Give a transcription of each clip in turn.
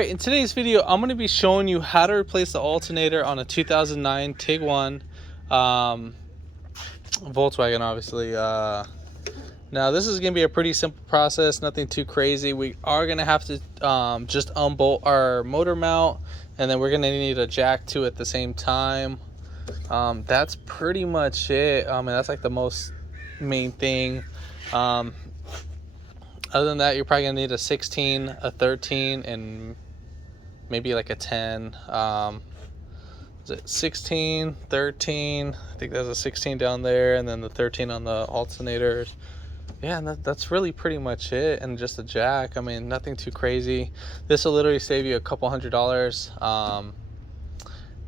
Alright, in today's video, I'm going to be showing you how to replace the alternator on a 2009 Tiguan Volkswagen, obviously. Now, this is going to be a pretty simple process, nothing too crazy. We are going to have to just unbolt our motor mount, and then we're going to need a jack too at the same time. That's pretty much it. I mean, that's like the most main thing. Other than that, you're probably going to need a 16, a 13, and maybe like a 10. Is it 16, 13? I think there's a 16 down there, and then the 13 on the alternators. Yeah, and that's really pretty much it. And just a jack. I mean, nothing too crazy. This will literally save you a couple $100.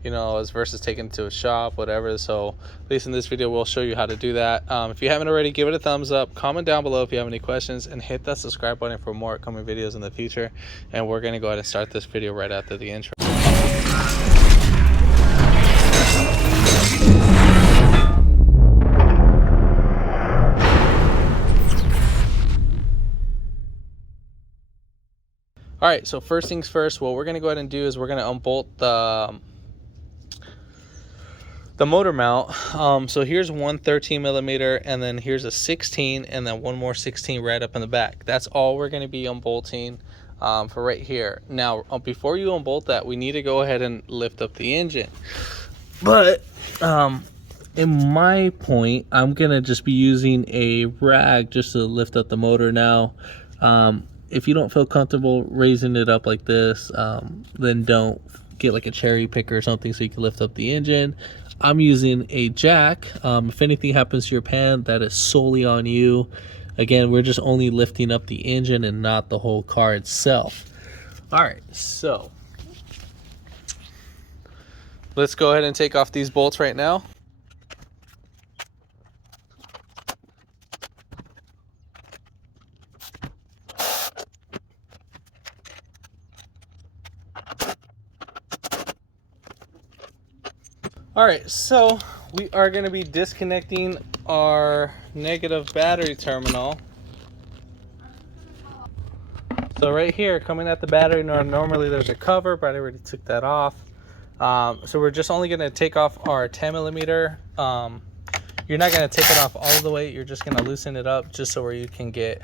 You know, as versus taking it to a shop, whatever. So at least in this video, we'll show you how to do that. If you haven't already, give it a thumbs up, comment down below if you have any questions, and hit that subscribe button for more upcoming videos in the future. And we're gonna go ahead and start this video right after the intro. All right, so first things first, what we're gonna go ahead and do is we're gonna unbolt the motor mount. So here's one 13 millimeter, and then here's a 16, and then one more 16 right up in the back. That's all we're going to be unbolting for right here. Now, before you unbolt that, we need to go ahead and lift up the engine. But in my point, I'm gonna just be using a rag just to lift up the motor. Now, if you don't feel comfortable raising it up like this, then don't get like a cherry picker or something so you can lift up the engine. I'm using a jack. If anything happens to your pan, that is solely on you. Again, we're just only lifting up the engine and not the whole car itself. All right, so let's go ahead and take off these bolts right now. All right, so we are going to be disconnecting our negative battery terminal. So right here, coming at the battery, normally there's a cover, but I already took that off. So we're just only going to take off our 10 millimeter. You're not going to take it off all the way. You're just going to loosen it up just so where you can get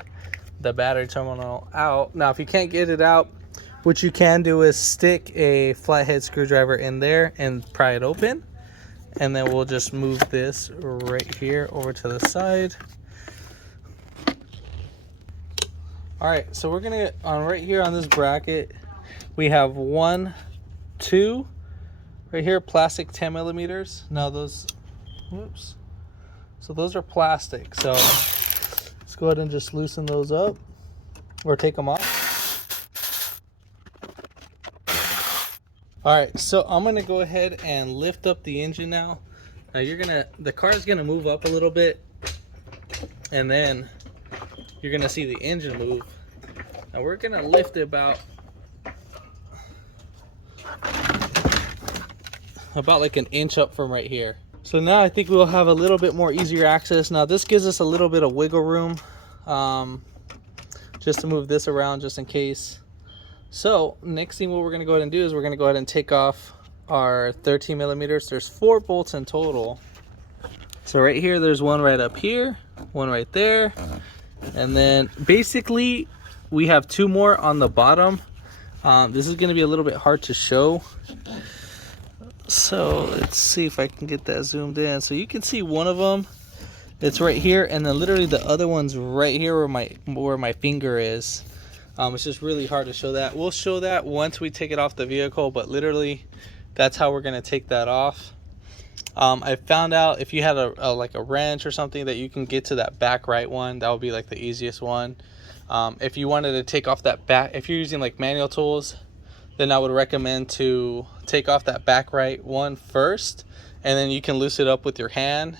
the battery terminal out. Now, if you can't get it out, what you can do is stick a flathead screwdriver in there and pry it open. And then we'll just move this right here over to the side. All right, so we're gonna, right here on this bracket, we have 1, 2, right here, plastic 10 millimeters. Now those, whoops. So those are plastic. So let's go ahead and just loosen those up or take them off. All right, so I'm gonna go ahead and lift up the engine now. Now the car is gonna move up a little bit, and then you're gonna see the engine move. Now we're gonna lift it about like an inch up from right here. So now I think we'll have a little bit more easier access. Now this gives us a little bit of wiggle room, just to move this around just in case. So next thing what we're going to go ahead and do is we're going to go ahead and take off our 13 millimeters. There's 4 bolts in total. So right here, there's one right up here, one right there. And then basically we have 2 more on the bottom. This is going to be a little bit hard to show. So let's see if I can get that zoomed in. So you can see one of them, it's right here. And then literally the other one's right here where my finger is. It's just really hard to show that. We'll show that once we take it off the vehicle, but literally that's how we're going to take that off. I found out if you had like a wrench or something that you can get to that back right one, that would be like the easiest one. If you wanted to take off that back, if you're using like manual tools, then I would recommend to take off that back right one first, and then you can loosen it up with your hand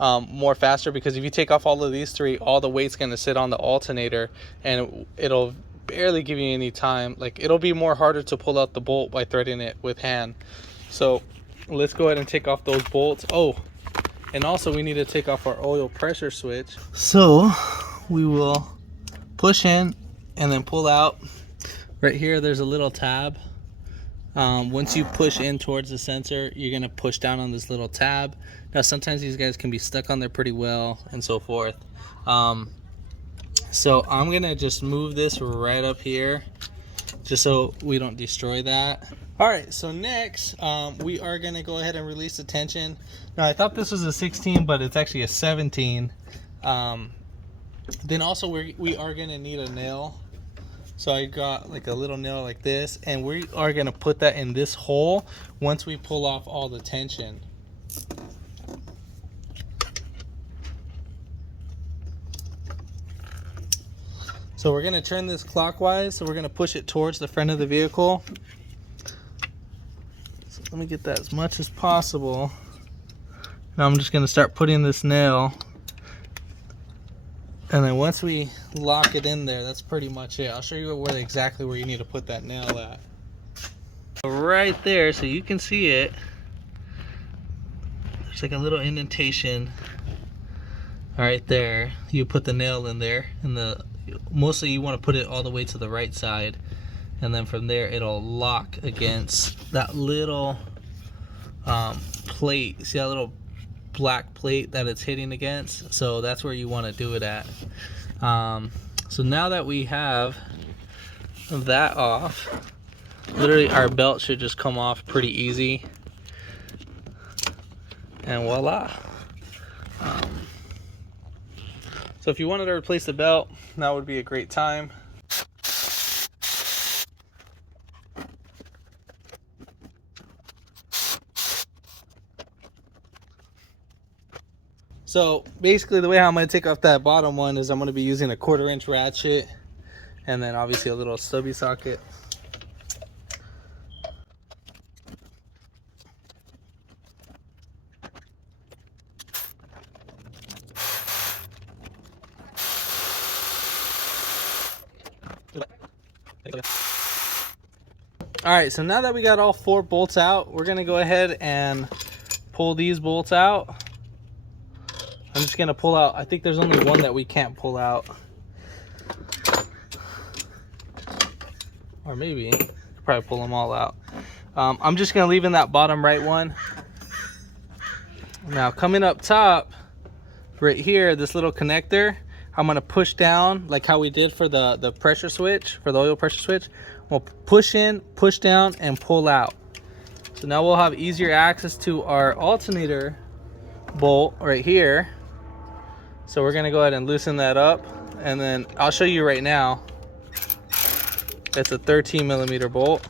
more faster, because if you take off all of these 3, all the weight's going to sit on the alternator, and it'll barely give you any time. Like, it'll be more harder to pull out the bolt by threading it with hand. So let's go ahead and take off those bolts. Oh, and also we need to take off our oil pressure switch. So we will push in and then pull out. Right here, there's a little tab. Once you push in towards the sensor, you're gonna push down on this little tab. Now sometimes these guys can be stuck on there pretty well and so forth. So I'm gonna just move this right up here just so we don't destroy that. All right, so next we are gonna go ahead and release the tension. Now I thought this was a 16, but it's actually a 17. Then also we are gonna need a nail. So I got like a little nail like this, and we are gonna put that in this hole once we pull off all the tension. So we're gonna turn this clockwise, so we're gonna push it towards the front of the vehicle. So let me get that as much as possible. Now I'm just gonna start putting this nail. And then once we lock it in there, that's pretty much it. I'll show you exactly where you need to put that nail at. Right there, so you can see it. There's like a little indentation right there. You put the nail in there, and mostly you want to put it all the way to the right side, and then from there it'll lock against that little plate. See that little black plate that it's hitting against? So that's where you want to do it at. So now that we have that off, literally our belt should just come off pretty easy, and voila. So if you wanted to replace the belt, now would be a great time. So basically the way how I'm going to take off that bottom one is I'm going to be using a 1/4 inch ratchet, and then obviously a little stubby socket. Alright, so now that we got all 4 bolts out, we're going to go ahead and pull these bolts out. I'm just going to pull out, I think there's only one that we can't pull out. Or maybe, probably pull them all out. I'm just going to leave in that bottom right one. Now coming up top, right here, this little connector, I'm going to push down like how we did for the pressure switch, for the oil pressure switch. We'll push in, push down, and pull out. So now we'll have easier access to our alternator bolt right here. So we're gonna go ahead and loosen that up, and then I'll show you right now. It's a 13mm bolt.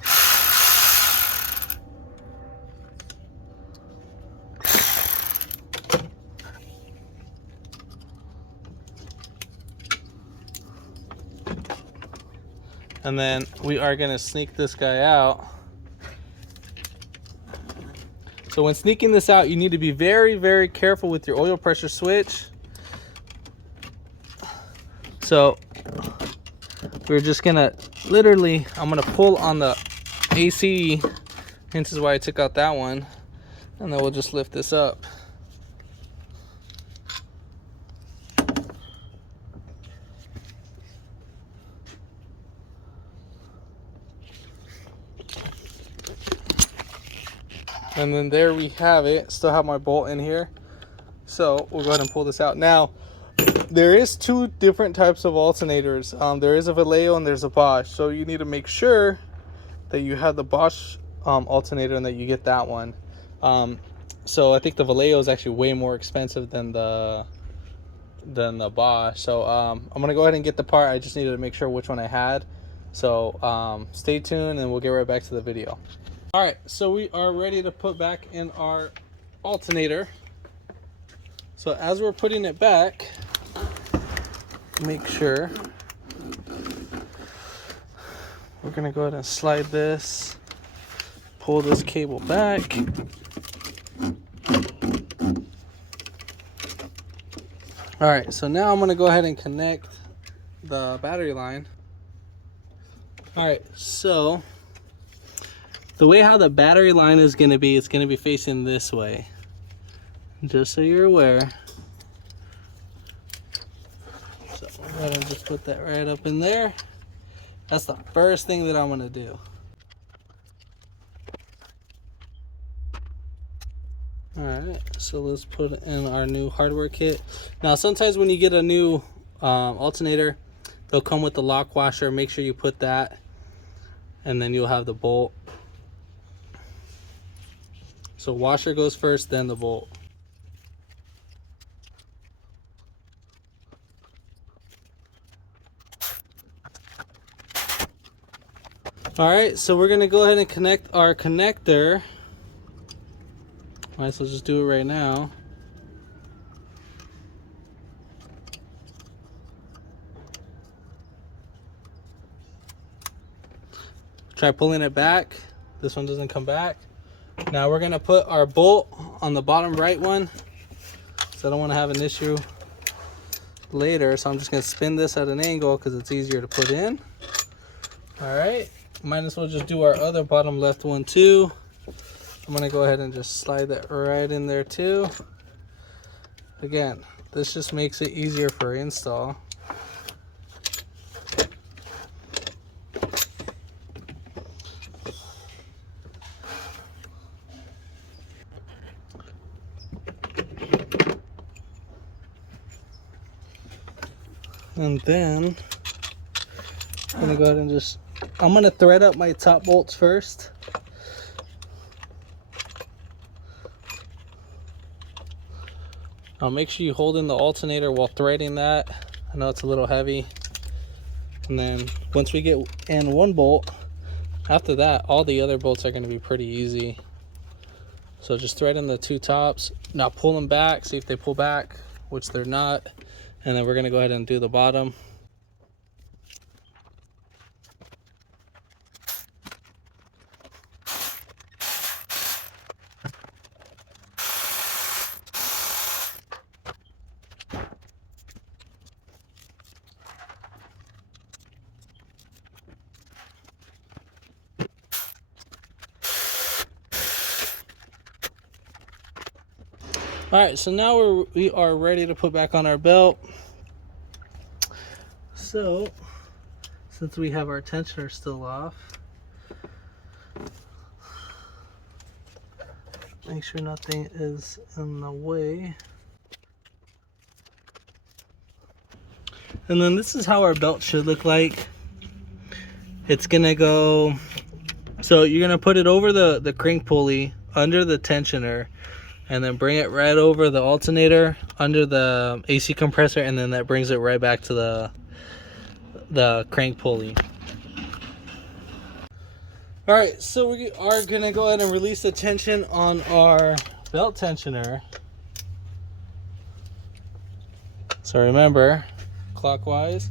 And then we are gonna sneak this guy out. So when sneaking this out, you need to be very, very careful with your oil pressure switch. So we're just gonna literally, I'm gonna pull on the AC, hence is why I took out that one, and then we'll just lift this up. And then there we have it. Still have my bolt in here. So we'll go ahead and pull this out. Now, there is 2 different types of alternators. There is a Vallejo and there's a Bosch. So you need to make sure that you have the Bosch alternator and that you get that one. So I think the Vallejo is actually way more expensive than the Bosch. So I'm gonna go ahead and get the part. I just needed to make sure which one I had. So stay tuned and we'll get right back to the video. All right, so we are ready to put back in our alternator. So as we're putting it back, make sure we're gonna go ahead and slide this, pull this cable back. All right, so now I'm gonna go ahead and connect the battery line. All right, so the way how the battery line is going to be, it's going to be facing this way, just so you're aware. So go ahead and just put that right up in there, That's the first thing that I'm gonna do. Alright, so let's put in our new hardware kit. Now sometimes when you get a new alternator, they'll come with the lock washer. Make sure you put that, and then you'll have the bolt. So washer goes first, then the bolt. Alright, so we're gonna go ahead and connect our connector. Might as well just do it right now. Try pulling it back. This one doesn't come back. Now we're gonna put our bolt on the bottom right one, so I don't want to have an issue later. So I'm just gonna spin this at an angle because it's easier to put in. Alright, might as well just do our other bottom left one too. I'm gonna go ahead and just slide that right in there too. Again, this just makes it easier for install. And then I'm gonna go ahead and I'm gonna thread up my top bolts first. Now make sure you hold in the alternator while threading that. I know it's a little heavy. And then once we get in one bolt, after that, all the other bolts are gonna be pretty easy. So just thread in the two tops. Now pull them back, see if they pull back, which they're not. And then we're gonna go ahead and do the bottom. All right, so now we are ready to put back on our belt. So, since we have our tensioner still off, make sure nothing is in the way. And then this is how our belt should look like. It's gonna go, so you're gonna put it over the crank pulley, under the tensioner, and then bring it right over the alternator, under the AC compressor, and then that brings it right back to the crank pulley. All right, so we are gonna go ahead and release the tension on our belt tensioner. So remember, clockwise.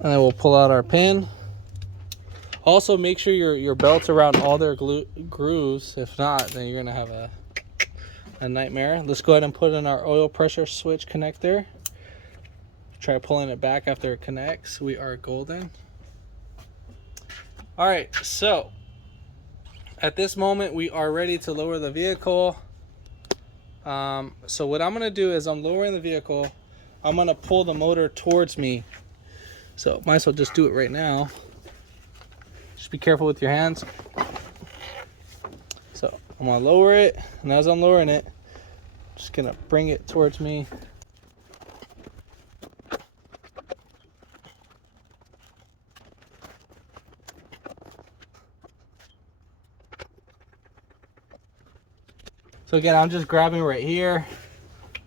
And then we'll pull out our pin. Also make sure your belt's around all their grooves. If not, then you're gonna have a nightmare. Let's go ahead and put in our oil pressure switch connector. Try pulling it back after it connects. We are golden. All right, so at this moment we are ready to lower the vehicle. So what I'm gonna do is I'm lowering the vehicle. I'm gonna pull the motor towards me. So might as well just do it right now. Just be careful with your hands. So I'm gonna lower it, and as I'm lowering it, I'm just gonna bring it towards me. So again, I'm just grabbing right here,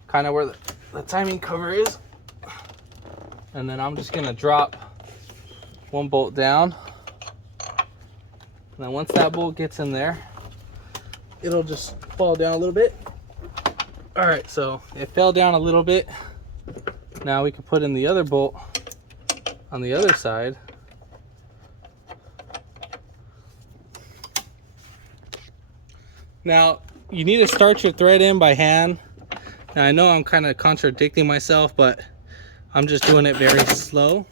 kind of where the timing cover is. And then I'm just gonna drop one bolt down. And then once that bolt gets in there, it'll just fall down a little bit. All right, so it fell down a little bit. Now we can put in the other bolt on the other side. Now, you need to start your thread in by hand. Now, I know I'm kind of contradicting myself, but I'm just doing it very slow.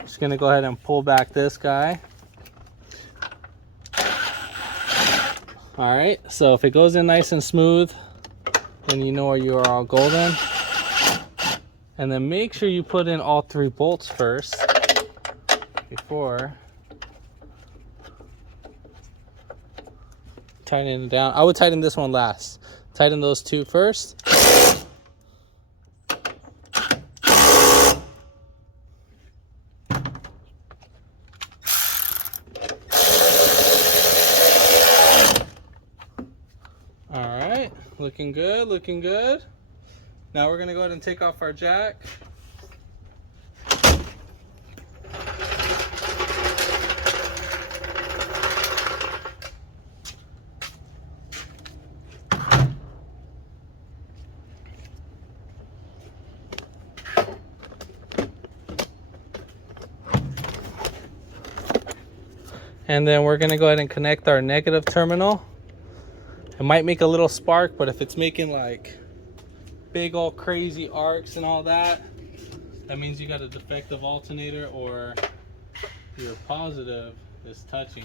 Just gonna go ahead and pull back this guy. All right, so if it goes in nice and smooth, then you know you are all golden. And then make sure you put in all 3 bolts first before tightening it down. I would tighten this one last. Tighten those 2 first. All right, looking good, looking good. Now we're gonna go ahead and take off our jack. And then we're gonna go ahead and connect our negative terminal. It might make a little spark, but if it's making like big old crazy arcs and all that, that means you got a defective alternator or your positive is touching.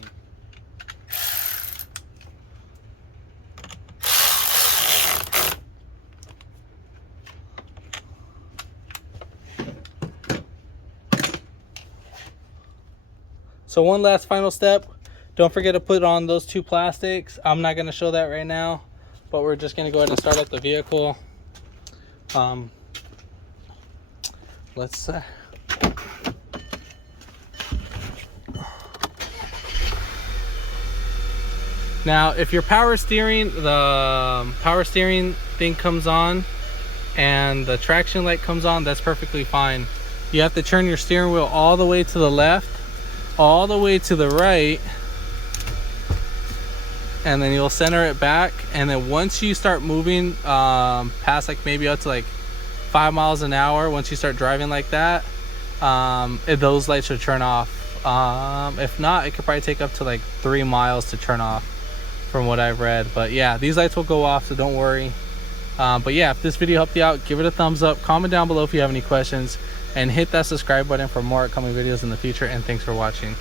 So one last final step, don't forget to put on those 2 plastics. I'm not going to show that right now, but we're just going to go ahead and start up the vehicle. Let's now if your power steering, the power steering thing comes on and the traction light comes on, that's perfectly fine. You have to turn your steering wheel all the way to the left, all the way to the right, and then you'll center it back. And then once you start moving past like maybe up to like 5 miles an hour, once you start driving like that, those lights should turn off. If not, it could probably take up to like 3 miles to turn off from what I've read. But yeah, these lights will go off, so don't worry. But yeah, if this video helped you out, give it a thumbs up, comment down below if you have any questions, and hit that subscribe button for more upcoming videos in the future. And thanks for watching.